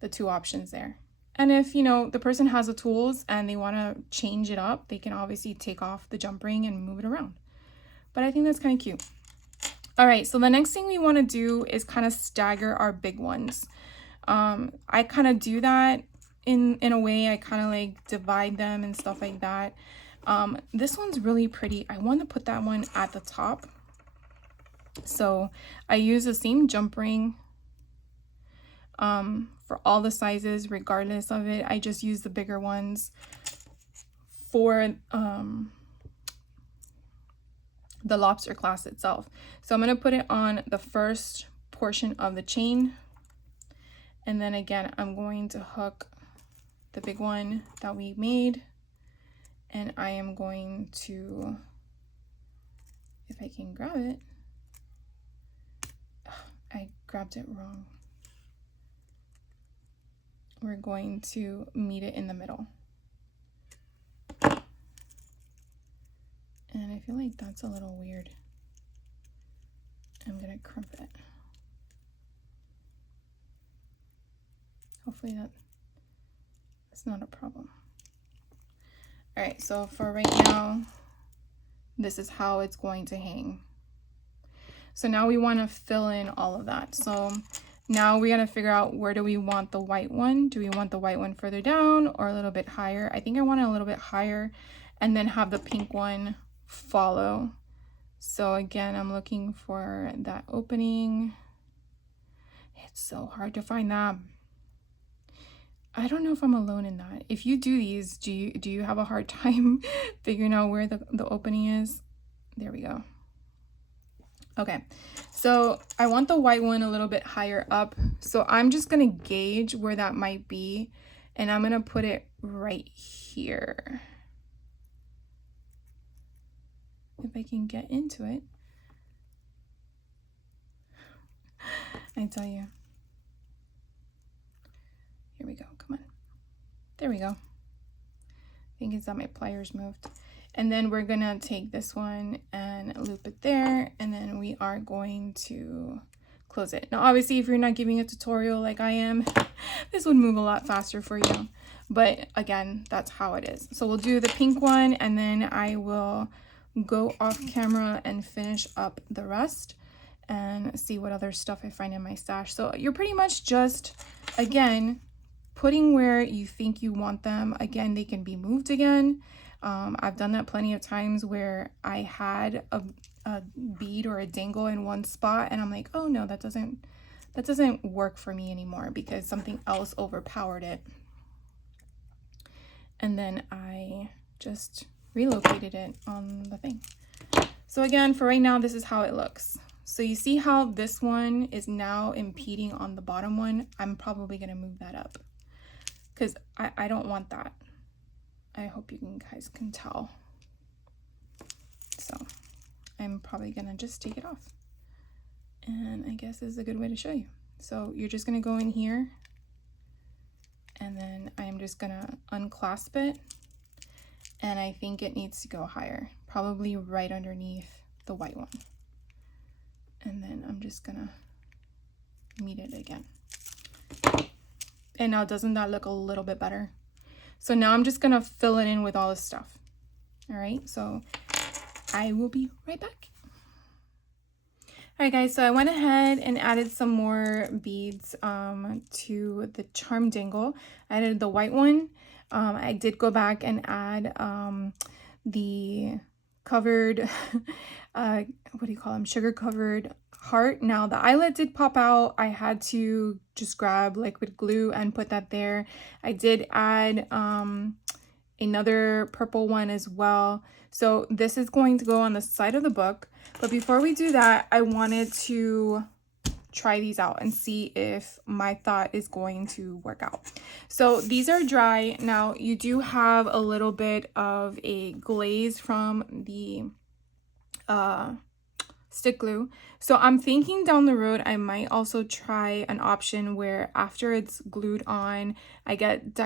the 2 options there. And if, you know, the person has the tools and they want to change it up, they can obviously take off the jump ring and move it around. But I think that's kind of cute. All right, so the next thing we want to do is kind of stagger our big ones. I kind of do that in a way. I kind of like divide them and stuff like that. This one's really pretty. I want to put that one at the top. So I use the same jump ring for all the sizes, regardless of it. I just use the bigger ones for the lobster class itself. So I'm going to put it on the first portion of the chain, and then again I'm going to hook the big one that we made, and I am going to, if I can grab it, I grabbed it wrong. We're going to meet it in the middle. And I feel like that's a little weird. I'm gonna crimp it. Hopefully that's not a problem. All right, so for right now, this is how it's going to hang. So now we want to fill in all of that. So now we got to figure out, where do we want the white one? Do we want the white one further down or a little bit higher? I think I want it a little bit higher, and then have the pink one follow. So again, I'm looking for that opening. It's so hard to find that. I don't know if I'm alone in that. If you do these, do you have a hard time figuring out where the opening is? There we go. Okay, so I want the white one a little bit higher up. So I'm just gonna gauge where that might be, and I'm gonna put it right here. If I can get into it. I tell you. Here we go, come on. There we go. I think it's that my pliers moved. And then we're gonna take this one and loop it there, and then we are going to close it. Now, obviously, if you're not giving a tutorial like I am, this would move a lot faster for you. But again, that's how it is. So we'll do the pink one, and then I will go off camera and finish up the rest and see what other stuff I find in my stash. So you're pretty much just, again, putting where you think you want them. Again, they can be moved again. I've done that plenty of times where I had a bead or a dangle in one spot, and I'm like, oh no, that doesn't work for me anymore because something else overpowered it. And then I just relocated it on the thing. So again, for right now, this is how it looks. So you see how this one is now impeding on the bottom one? I'm probably gonna move that up because I don't want that. I hope you guys can tell. So I'm probably gonna just take it off. And I guess this is a good way to show you. So you're just gonna go in here, and then I'm just gonna unclasp it. And I think it needs to go higher, probably right underneath the white one. And then I'm just gonna meet it again. And now doesn't that look a little bit better? So now I'm just gonna fill it in with all this stuff. All right, so I will be right back. All right guys, so I went ahead and added some more beads to the charm dangle. I added the white one. I did go back and add the covered, what do you call them? Sugar covered heart. Now the eyelet did pop out. I had to just grab liquid glue and put that there. I did add another purple one as well. So this is going to go on the side of the book. But before we do that, I wanted to try these out and see if my thought is going to work out. So these are dry. Now you do have a little bit of a glaze from the stick glue. So I'm thinking down the road I might also try an option where after it's glued on, I get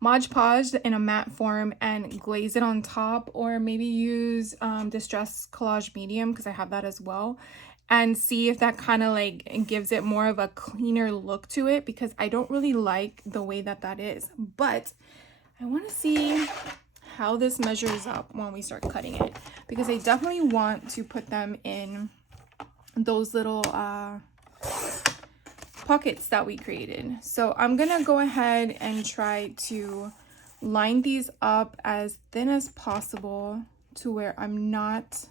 Mod Podge in a matte form and glaze it on top, or maybe use Distress Collage Medium because I have that as well, and see if that kind of like gives it more of a cleaner look to it, because I don't really like the way that that is. But I want to see how this measures up when we start cutting it, because I definitely want to put them in those little pockets that we created. So I'm gonna go ahead and try to line these up as thin as possible to where I'm not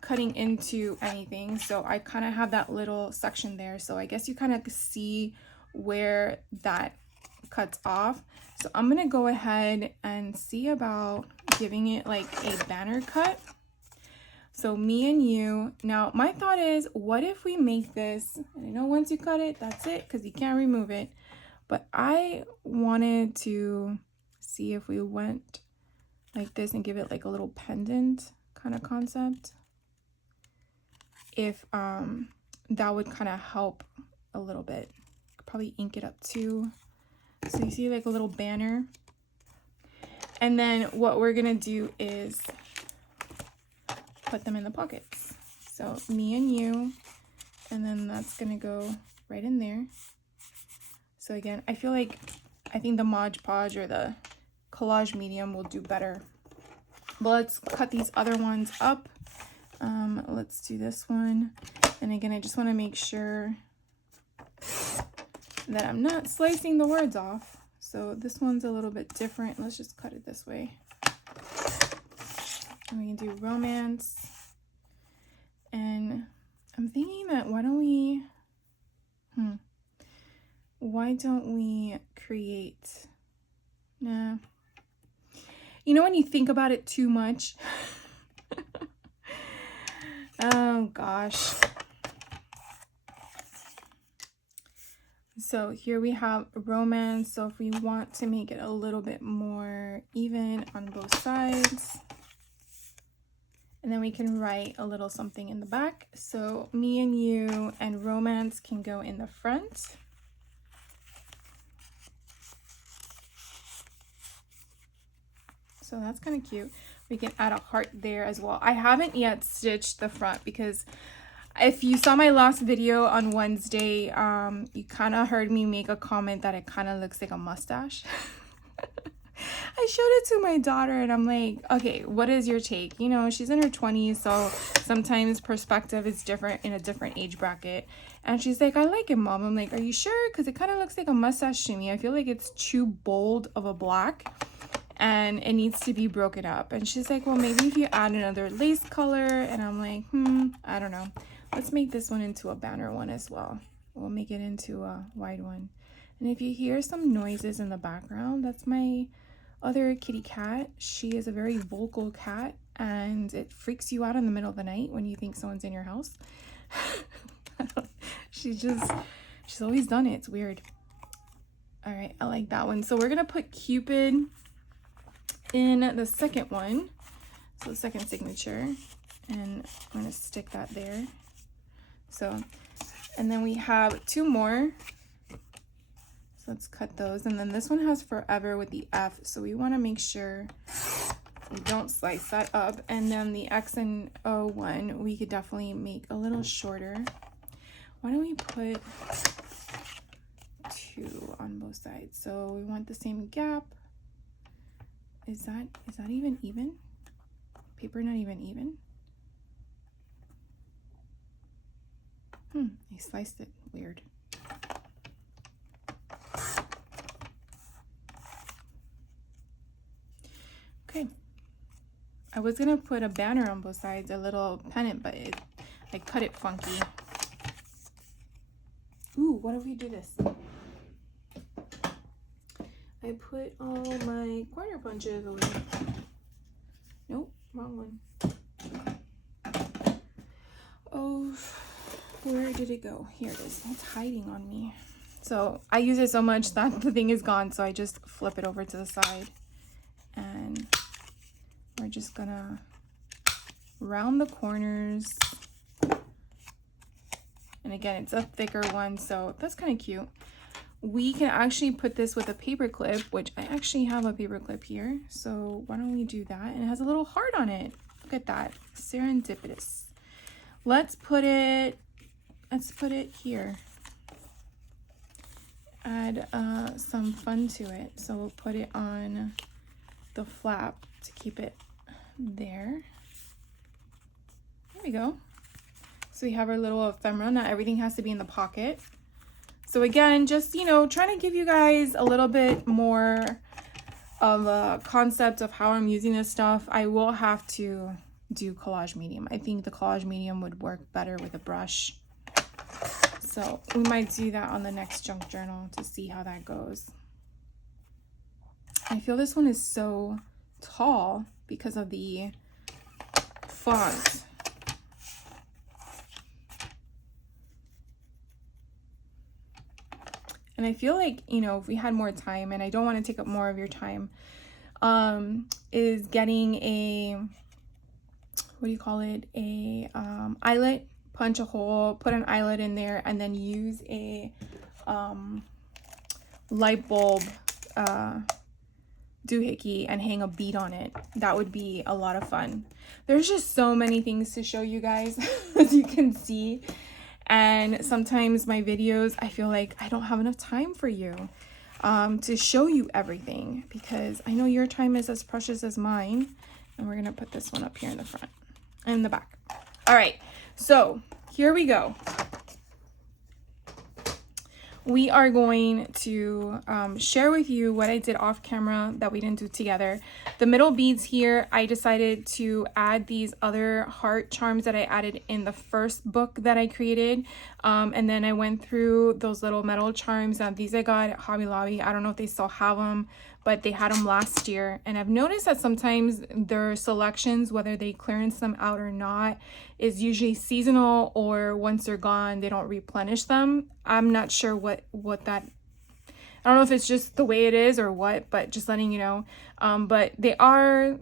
cutting into anything. So I kind of have that little section there, so I guess you kind of see where that cuts off. So I'm gonna go ahead and see about giving it like a banner cut. So me and you. Now my thought is, what if we make this, and I know once you cut it, that's it, because you can't remove it, but I wanted to see if we went like this and give it like a little pendant kind of concept, if that would kind of help a little bit. Could probably ink it up too, so you see like a little banner. And then what we're gonna do is put them in the pockets. So me and you, and then that's gonna go right in there. So again, I think the Mod Podge or the collage medium will do better. But let's cut these other ones up. Let's do this one. And again, I just want to make sure that I'm not slicing the words off. So this one's a little bit different. Let's just cut it this way. And we can do romance. And I'm thinking that why don't we create, nah. You know when you think about it too much? Oh gosh. So here we have romance. So if we want to make it a little bit more even on both sides, and then we can write a little something in the back. So me and you and romance can go in the front. So that's kind of cute. We can add a heart there as well. I haven't yet stitched the front because if you saw my last video on Wednesday, you kind of heard me make a comment that it kind of looks like a mustache. I showed it to my daughter and I'm like, okay, what is your take? You know, she's in her 20s, so sometimes perspective is different in a different age bracket. And she's like, I like it, Mom. I'm like, are you sure? Because it kind of looks like a mustache to me. I feel like it's too bold of a black and it needs to be broken up. And she's like, well, maybe if you add another lace color. And I'm like, I don't know. Let's make this one into a banner one as well. We'll make it into a wide one. And if you hear some noises in the background, that's my other kitty cat. She is a very vocal cat and it freaks you out in the middle of the night when you think someone's in your house. She's always done it. It's weird. All right, I like that one. So we're gonna put Cupid in the second one, so the second signature, and I'm gonna stick that there. So, and then we have two more. So let's cut those. And then this one has forever with the F. So we want to make sure we don't slice that up. And then the X and O one, we could definitely make a little shorter. Why don't we put 2 on both sides? So we want the same gap. Is that even? Paper not even? I sliced it weird. Okay. I was gonna put a banner on both sides, a little pennant, but I cut it funky. Ooh, what if we do this? I put all my corner punches away. Nope, wrong one. Oh, where did it go? Here it is. It's hiding on me. So I use it so much that the thing is gone, so I just flip it over to the side. And we're just gonna round the corners. And again, it's a thicker one, so that's kind of cute. We can actually put this with a paper clip, which I actually have a paper clip here. So why don't we do that? And it has a little heart on it. Look at that. Serendipitous. Let's put it here. Add some fun to it. So we'll put it on the flap to keep it there. There we go. So we have our little ephemera. Not everything has to be in the pocket. So again, just, you know, trying to give you guys a little bit more of a concept of how I'm using this stuff. I will have to do collage medium. I think the collage medium would work better with a brush. So we might do that on the next junk journal to see how that goes. I feel this one is so tall because of the font. And I feel like, you know, if we had more time, and I don't want to take up more of your time, is getting a, what do you call it? A eyelet, punch a hole, put an eyelet in there, and then use a light bulb doohickey and hang a bead on it. That would be a lot of fun. There's just so many things to show you guys, as you can see. And sometimes my videos, I feel like I don't have enough time for you to show you everything, because I know your time is as precious as mine. And we're gonna put this one up here in the front and the back. All right, so here we go. We are going to share with you what I did off camera that we didn't do together. The middle beads here, I decided to add these other heart charms that I added in the first book that I created. And then I went through those little metal charms. Now these I got at Hobby Lobby. I don't know if they still have them, but they had them last year. And I've noticed that sometimes their selections, whether they clearance them out or not, is usually seasonal, or once they're gone, they don't replenish them. I'm not sure what that, I don't know if it's just the way it is or what, but just letting you know. But they are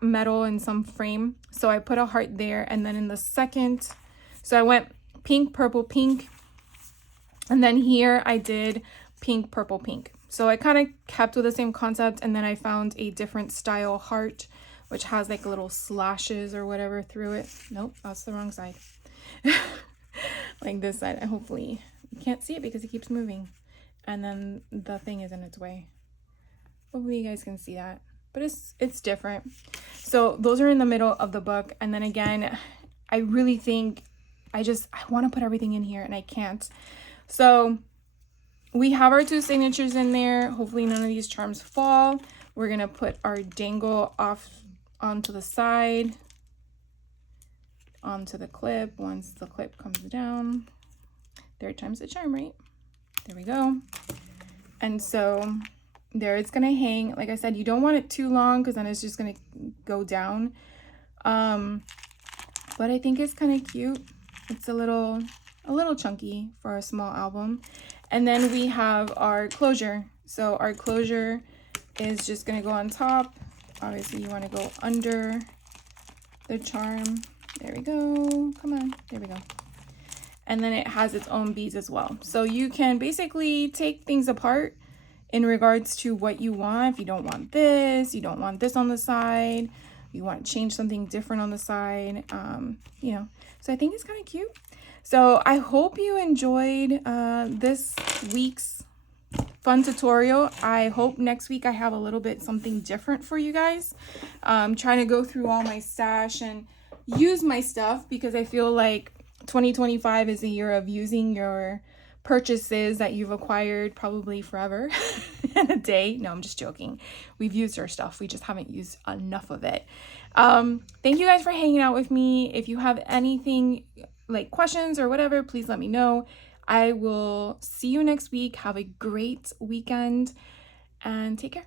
metal in some frame. So I put a heart there, and then in the second, so I went pink, purple, pink. And then here I did pink, purple, pink. So I kind of kept with the same concept, and then I found a different style heart, which has like little slashes or whatever through it. Nope, that's the wrong side. Like this side. And hopefully you can't see it because it keeps moving. And then the thing is in its way. Hopefully you guys can see that. But it's different. So those are in the middle of the book. And then again, I really think I want to put everything in here and I can't. So we have our 2 signatures in there. Hopefully none of these charms fall. We're going to put our dangle off onto the side, onto the clip. Once the clip comes down, 3rd time's the charm, right? There we go. And so there it's going to hang. Like I said, you don't want it too long because then it's just going to go down. But I think it's kind of cute. It's a little chunky for a small album. And then we have our closure. So our closure is just going to go on top. Obviously you want to go under the charm. There we go. Come on. There we go. And then it has its own beads as well. So you can basically take things apart in regards to what you want. If you don't want this, you don't want this on the side, you want to change something different on the side, you know. So I think it's kind of cute. So I hope you enjoyed this week's fun tutorial. I hope next week I have a little bit something different for you guys. I'm trying to go through all my stash and use my stuff, because I feel like 2025 is a year of using your purchases that you've acquired probably forever in a day. No, I'm just joking. We've used our stuff. We just haven't used enough of it. Thank you guys for hanging out with me. If you have anything like questions or whatever, please let me know. I will see you next week. Have a great weekend and take care.